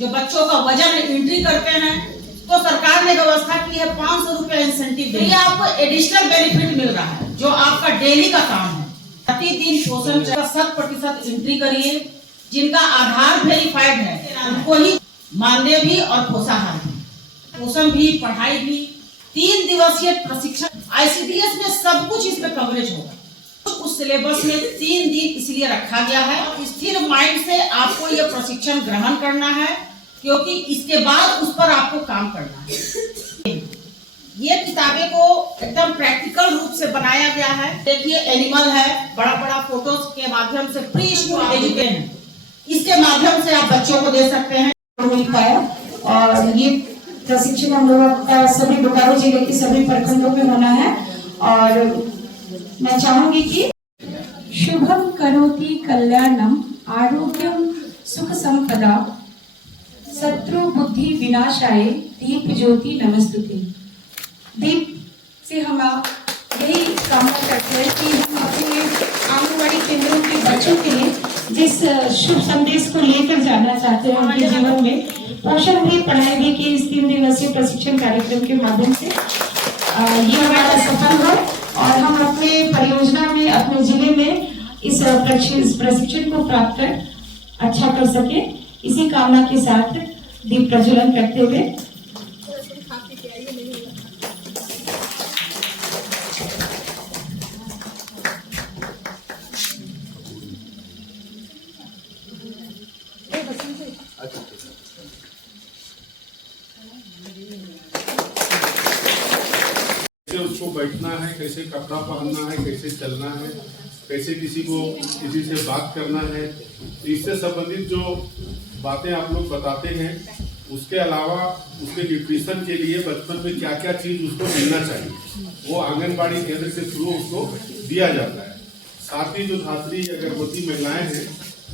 जो बच्चों का वजन एंट्री करते हैं, तो सरकार ने व्यवस्था की है 500 रुपया इंसेंटिव देंगे। आपको एडिशनल बेनिफिट मिल रहा है जो आपका डेली का काम है। प्रतिदिन पोषण का 100% एंट्री करिए। जिनका आधार वेरीफाइड है उनको ही मानदेय भी और पोषाहार भी, पोषण भी, पढ़ाई भी। 3 दिवसीय प्रशिक्षण ICDS में सब कुछ इसमें कवरेज होगा। उस सिलेबस में 3 दिन इसलिए रखा गया है। स्थिर माइंड से आपको यह प्रशिक्षण ग्रहण करना है, क्योंकि इसके बाद उस पर आपको काम करना है। ये किताबें को एकदम प्रैक्टिकल रूप से बनाया गया है। देखिए एनिमल है, बड़ा बड़ा फोटोज के माध्यम से प्री स्कूल एजुकेशन, इसके माध्यम से आप बच्चों को दे सकते हैं। और ये प्रशिक्षण हम लोगों का सभी बोकारो जिले के सभी प्रखंडों में होना है। और मैं चाहूंगी कि शुभम करोति कल्याणम आरोग्यम सुख संपदा शत्रु बुद्धि विनाशाय दीप ज्योति नमस्तुते। दीप से हम यही कामना करते हैं कि हम अपने आंगनबाड़ी केंद्रों के बच्चों के लिए जिस शुभ संदेश को लेकर जाना चाहते हैं उनके जीवन में, पोषण भी, पढ़ाई भी के इस 3 दिवसीय प्रशिक्षण कार्यक्रम के माध्यम से ये हमारा सफल हो और हम अपने परियोजना में, अपने जिले में इस प्रशिक्षण को प्राप्त कर अच्छा कर सके। इसी कामना के साथ दीप प्रज्वलन करते हुए उसको बैठना है, कैसे कपड़ा पहनना है, कैसे चलना है, कैसे किसी से बात करना है, इससे संबंधित जो बातें आप लोग बताते हैं। उसके अलावा उसके न्यूट्रिशन के लिए बचपन में क्या क्या चीज उसको मिलना चाहिए, वो आंगनबाड़ी केंद्र के थ्रू उसको दिया जाता है। साथ ही जो धात्री या गर्भवती महिलाएं हैं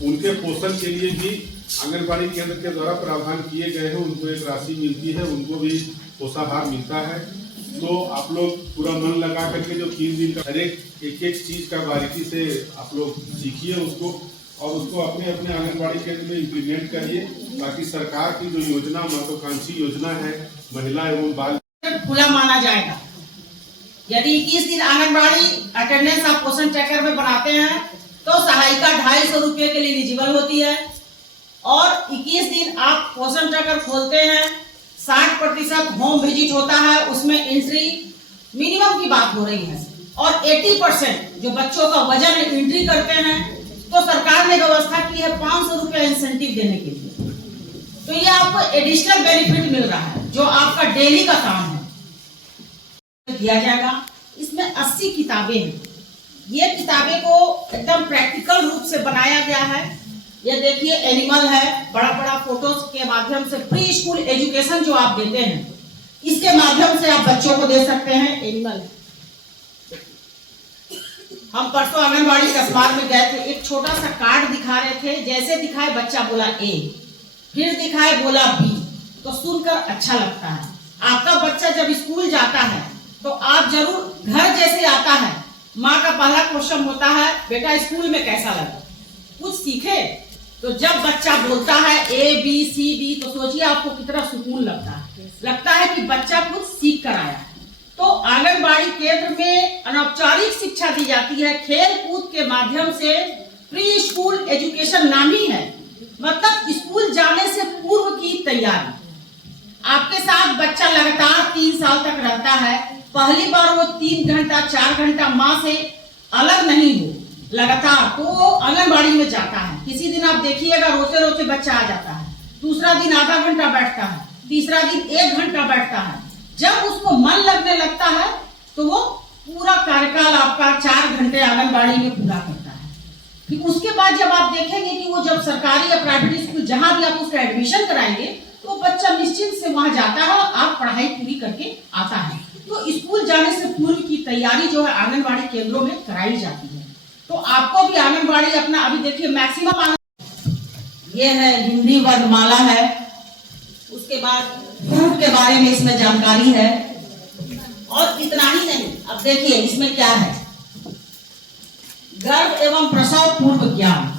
उनके पोषण के लिए भी आंगनबाड़ी केंद्र के द्वारा प्रावधान किए गए हैं। उनको एक राशि मिलती है, उनको भी पोषाहार मिलता है। तो आप लोग पूरा मन लगा करके जो 3 दिन का हर एक चीज का बारीकी से आप लोग सीखिए उसको, और उसको अपने अपने आंगनबाड़ी केंद्र में इम्प्लीमेंट करिए, ताकि सरकार की जो योजना, महत्वाकांक्षी योजना है महिला एवं बाल खुला माना जाएगा। यदि 21 दिन आंगनबाड़ी अटेंडेंस आप पोषण ट्रैकर में बनाते हैं तो सहायिका 250 रुपये के लिए एलिजिबल होती है। और 21 दिन आप पोषण ट्रैकर खोलते हैं, 60% होम विजिट होता है, उसमें एंट्री मिनिमम की बात हो रही है। और 80% जो बच्चों का वजन एंट्री करते हैं, तो सरकार ने व्यवस्था की है 500 रुपया इंसेंटिव देने के लिए। तो ये आपको एडिशनल बेनिफिट मिल रहा है जो आपका डेली का काम है, दिया जाएगा। इसमें 80 किताबें हैं। ये किताबें को एकदम प्रैक्टिकल रूप से बनाया गया है। ये देखिए एनिमल है, बड़ा बड़ा फोटोज के माध्यम से प्री स्कूल एजुकेशन जो आप देते हैं, इसके माध्यम से आप बच्चों को दे सकते हैं। एनिमल हम परसों आंगनबाड़ी कस्बार में गए थे, एक छोटा सा कार्ड दिखा रहे थे। जैसे दिखाए बच्चा बोला A, फिर दिखाए बोला B, तो सुनकर अच्छा लगता है। आपका बच्चा जब स्कूल जाता है तो आप जरूर, घर जैसे आता है, माँ का पहला क्वेश्चन होता है बेटा स्कूल में कैसा लगा, कुछ सीखे। तो जब बच्चा बोलता है A B C D, तो सोचिए आपको कितना सुकून लगता है कि बच्चा कुछ सीख कर आया। तो आंगनबाड़ी केंद्र में अनौपचारिक शिक्षा दी जाती है, खेल कूद के माध्यम से। प्री स्कूल एजुकेशन नाम ही है, मतलब स्कूल जाने से पूर्व की तैयारी। आपके साथ बच्चा लगातार 3 साल तक रहता है। पहली बार वो 3 घंटा 4 घंटा माँ से अलग नहीं हो लगातार, तो वो आंगनबाड़ी में जाता है। किसी दिन आप देखिएगा रोते रोते बच्चा आ जाता है, दूसरा दिन आधा घंटा बैठता है, तीसरा दिन 1 घंटा बैठता है। जब उसको मन लगने लगता है तो वो पूरा कार्यकाल आपका 4 घंटे आंगनबाड़ी में पूरा करता है। फिर उसके बाद जब आप देखेंगे कि वो जब सरकारी या प्राइवेट स्कूल जहां भी आप उसका एडमिशन कराएंगे, तो बच्चा निश्चिंत से वहां जाता है और आप पढ़ाई पूरी करके आता है। तो स्कूल जाने से पूर्व की तैयारी जो है आंगनबाड़ी केंद्रों में कराई जाती है। तो आपको भी आंगनबाड़ी अपना, अभी देखिए मैक्सिमम ये है हिंदी वर्णमाला है, उसके बाद फ्रूट के बारे में इसमें जानकारी है। और इतना ही नहीं, अब देखिए इसमें क्या है, गर्भ एवं प्रसव पूर्व ज्ञान।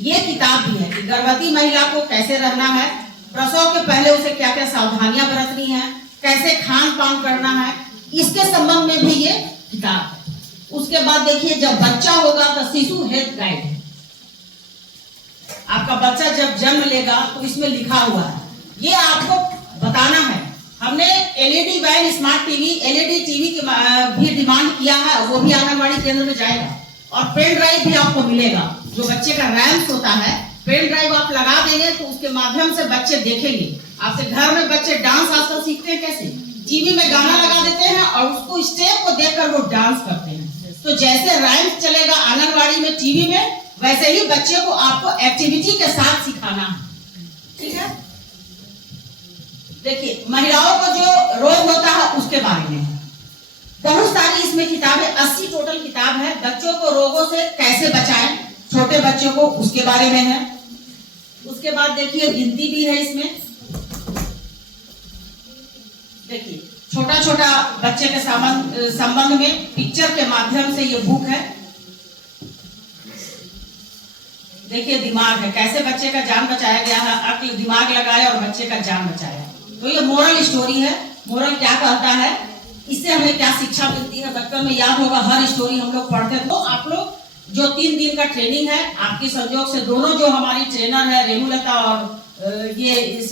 ये किताब भी है कि गर्भवती महिला को कैसे रहना है, प्रसव के पहले उसे क्या क्या सावधानियां बरतनी है, कैसे खान पान करना है, इसके संबंध में भी ये किताब है। उसके बाद देखिए जब बच्चा होगा तो शिशु हेल्थ गाइड है। आपका बच्चा जब जन्म लेगा तो इसमें लिखा हुआ है, ये आपको बताना है। हमने LED one smart TV, LED TV की भी डिमांड किया है, वो भी आंगनबाड़ी केंद्र में जाएगा। और पेन ड्राइव भी आपको मिलेगा, जो बच्चे का रैम्स होता है, पेन ड्राइव आप लगा देंगे तो उसके माध्यम से बच्चे देखेंगे। आपके घर में बच्चे डांस आजकल सीखते हैं कैसे, टीवी में गाना लगा देते हैं और उसको स्टेप को देखकर वो डांस करते हैं। तो जैसे राइम्स चलेगा आंगनबाड़ी में टीवी में, वैसे ही बच्चे को आपको एक्टिविटी के साथ सिखाना है, ठीक है। देखिए महिलाओं को जो रोग होता है उसके बारे में बहुत सारी इसमें किताबें, 80 टोटल किताब है। बच्चों को रोगों से कैसे बचाएं, छोटे बच्चों को, उसके बारे में है। उसके बाद देखिए गिनती भी है इसमें। देखिए छोटा छोटा बच्चे के संबंध में पिक्चर के माध्यम से ये बुक है। देखिए दिमाग है, कैसे बच्चे का जान बचाया गया है, अक्ल दिमाग लगाया और बच्चे का जान बचाया। तो ये मोरल स्टोरी है, मोरल क्या कहता है, इससे हमें क्या शिक्षा मिलती है। बचपन में याद होगा हर स्टोरी हम लोग पढ़ते। तो आप लोग जो 3 दिन का ट्रेनिंग है, आपके सहयोग से दोनों जो हमारी ट्रेनर है रेणुलता और ये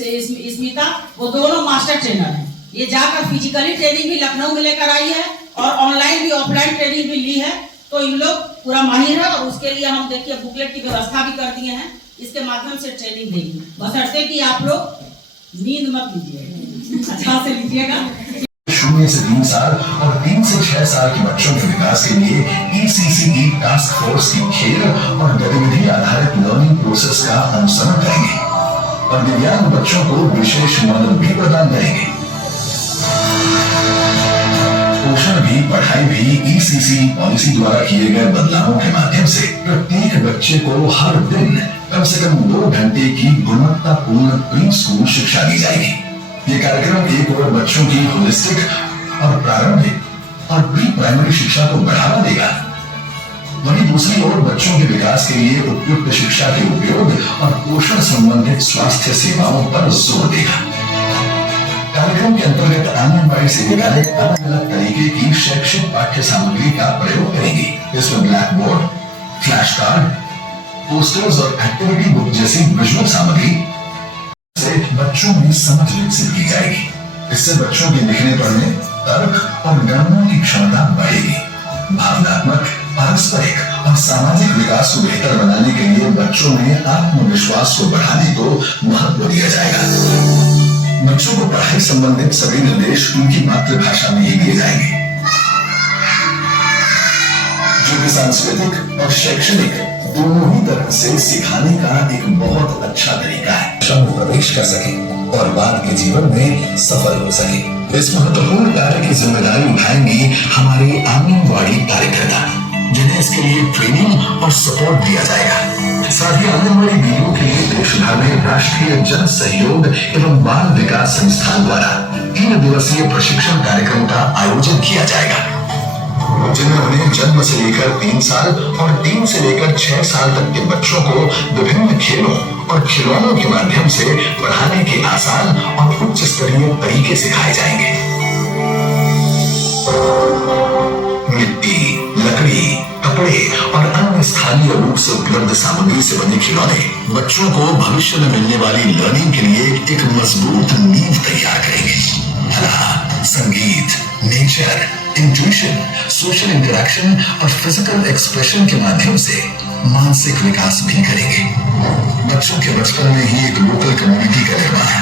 स्मिता, वो दोनों मास्टर ट्रेनर हैं। ये जाकर फिजिकली ट्रेनिंग भी लखनऊ में लेकर आई है और ऑनलाइन भी ऑफलाइन ट्रेनिंग भी ली है। तो इन लोग पूरा माहिर है और उसके लिए हम देखिए बुकलेट की व्यवस्था भी कर दिए हैं, इसके माध्यम से ट्रेनिंग देंगे। बशर्ते कि आप लोग नींद मत लीजिएगा, अच्छा से लीजिएगा। 0 से 3 साल और 3 से 6 साल के बच्चों के विकास के लिए ECCE टास्क फोर्स की खेल और गतिविधि आधारित लर्निंग प्रोसेस का अनुसरण करेंगे और दिव्यांग बच्चों को विशेष मदद भी प्रदान करेंगे। पोषण भी, पढ़ाई भी ECCE पॉलिसी द्वारा किए गए बदलावों के माध्यम से प्रत्येक बच्चे को हर दिन कम से कम 2 घंटे की गुणवत्तापूर्ण प्री स्कूल शिक्षा दी जाएगी। ये कार्यक्रम एक ओर बच्चों की होलिस्टिक और प्रारंभिक और प्री प्राइमरी शिक्षा को बढ़ावा देगा, वहीं दूसरी ओर बच्चों के विकास के लिए उपयुक्त शिक्षा के उपयोग और पोषण संबंधित स्वास्थ्य सेवाओं पर जोर देगा। कार्यक्रम के अंतर्गत आंगनबाड़ी सेविकाएं अलग अलग तरीके की शैक्षिक पाठ्य सामग्री का प्रयोग करेंगी। इसमें black board, flash card, posters और एक्टिविटी बुक जैसी विजुअल सामग्री से बच्चों में समझ विकसित की जाएगी। इससे बच्चों के लिखने पढ़ने, तर्क और गणना की क्षमता बढ़ेगी। भावनात्मक, पारस्परिक और सामाजिक विकास को बेहतर बनाने के लिए बच्चों में आत्मविश्वास को बढ़ाने को महत्व दिया जाएगा। बच्चों को पढ़ाई संबंधित सभी निर्देश उनकी मातृभाषा में ही दिए जाएंगे, जो कि सांस्कृतिक और शैक्षणिक दोनों ही तरह से सिखाने का एक बहुत अच्छा तरीका है। प्रवेश कर सके और बाद के जीवन में सफल हो सके। इस महत्वपूर्ण कार्य की जिम्मेदारी उठाएंगी हमारे आंगनबाड़ी कार्यकर्ता, जिन्हें इसके लिए ट्रेनिंग और सपोर्ट दिया जाएगा। साथ ही आंगनबाड़ी दीदियों के लिए देश भर में राष्ट्रीय जन सहयोग एवं बाल विकास संस्थान द्वारा 3 दिवसीय प्रशिक्षण कार्यक्रम का आयोजन किया जाएगा, जिनमें उन्हें जन्म से लेकर 3 साल और 3 से लेकर 6 साल तक के बच्चों को विभिन्न खेलों और खिलौनों के माध्यम से पढ़ाने के आसान और उच्च स्तरीय तरीके सिखाए जाएंगे। मिट्टी, लकड़ी, कपड़े और अन्य स्थानीय रूप से उपलब्ध सामग्री से बने खिलौने बच्चों को भविष्य में मिलने वाली लर्निंग के लिए एक मजबूत नींव तैयार करेंगे। कला, संगीत, नेचर, इंट्यूशन, सोशल इंटरेक्शन और फिजिकल एक्सप्रेशन के माध्यम से मानसिक विकास भी करेंगे। बच्चों के बचपन में ही एक लोकल कम्युनिटी का निर्माण